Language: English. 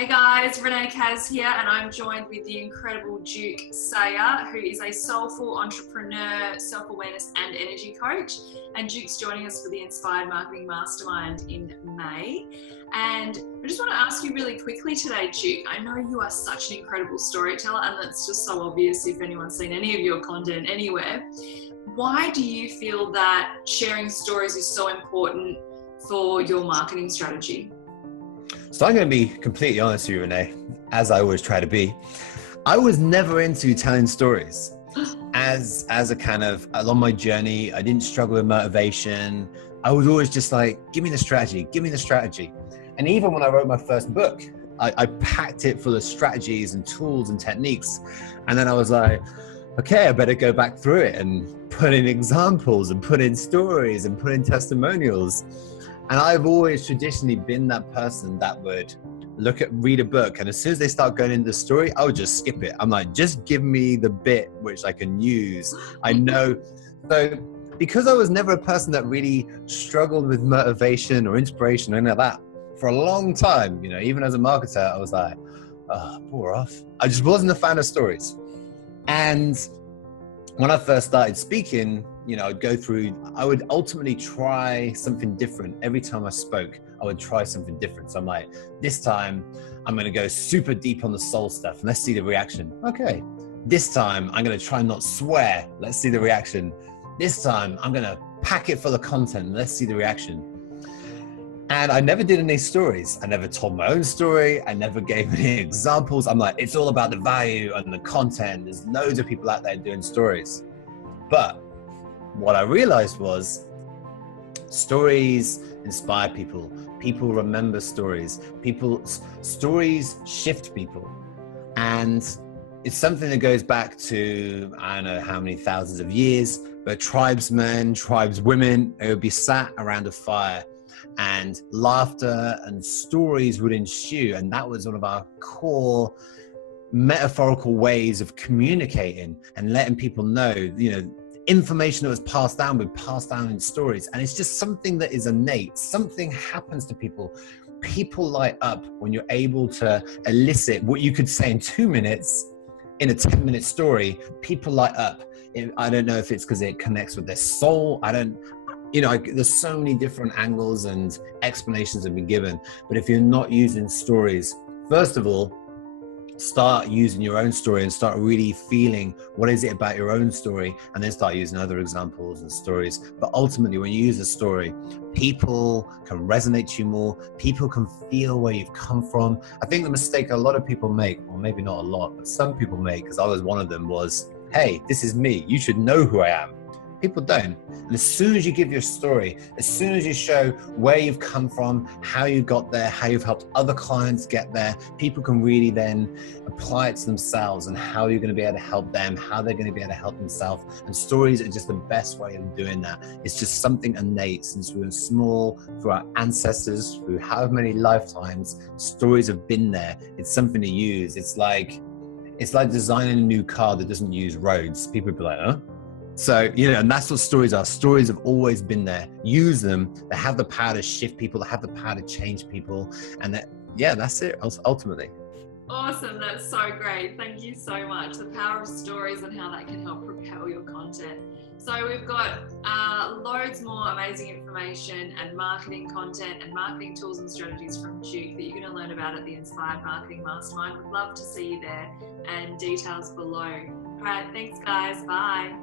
Hey guys, Renee Kacz here, and I'm joined with the incredible Duke Sayer, who is a soulful entrepreneur, self-awareness and energy coach. And Duke's joining us for the Inspired Marketing Mastermind in May. And I just want to ask you really quickly today, Duke, I know you are such an incredible storyteller, and that's just so obvious if anyone's seen any of your content anywhere. Why do you feel that sharing stories is so important for your marketing strategy? So I'm going to be completely honest with you, Renee, as I always try to be. I was never into telling stories. As a kind of, along my journey, I didn't struggle with motivation. I was always just like, give me the strategy, give me the strategy. And even when I wrote my first book, I packed it full of strategies and tools and techniques. And then I was like, okay, I better go back through it and put in examples and put in stories and put in testimonials. And I've always traditionally been that person that would read a book, and as soon as they start going into the story, I would just skip it. I'm like, just give me the bit which I can use. I know. So because I was never a person that really struggled with motivation or inspiration or anything like that, for a long time, even as a marketer, I was like, oh, poor off. I just wasn't a fan of stories. And when I first started speaking, I would ultimately try something different. Every time I spoke, I would try something different. So I'm like, this time I'm going to go super deep on the soul stuff and let's see the reaction. Okay. This time I'm going to try not swear. Let's see the reaction. This time I'm going to pack it full of content and let's see the reaction. And I never did any stories. I never told my own story. I never gave any examples. I'm like, it's all about the value and the content. There's loads of people out there doing stories. But what I realized was stories inspire people. People remember stories. Stories shift people. And it's something that goes back to, I don't know how many thousands of years, but tribesmen, tribeswomen, they would be sat around a fire and laughter and stories would ensue. And that was one of our core metaphorical ways of communicating and letting people know, information that was passed down would pass down in stories. And it's just something that is innate. Something happens to people. People light up when you're able to elicit what you could say in 2 minutes in a 10-minute story. People light up. I don't know if it's because it connects with their soul. There's so many different angles and explanations have been given. But if you're not using stories, first of all, start using your own story and start really feeling what is it about your own story, and then start using other examples and stories. But ultimately, when you use a story, people can resonate to you more. People can feel where you've come from. I think the mistake a lot of people make, or maybe not a lot, but some people make, because I was one of them, was, hey, this is me. You should know who I am. People don't. And as soon as you give your story, as soon as you show where you've come from, how you got there, how you've helped other clients get there, people can really then apply it to themselves and how you're going to be able to help them, how they're going to be able to help themselves. And stories are just the best way of doing that. It's just something innate. Since we were small, through our ancestors, through however many lifetimes, stories have been there. It's something to use. It's like designing a new car that doesn't use roads. People would be like, huh? So, and that's what stories are. Stories have always been there. Use them. They have the power to shift people. They have the power to change people. And that's it, ultimately. Awesome. That's so great. Thank you so much. The power of stories and how that can help propel your content. So we've got loads more amazing information and marketing content and marketing tools and strategies from Duke that you're going to learn about at the Inspired Marketing Mastermind. We'd love to see you there, and details below. All right. Thanks, guys. Bye.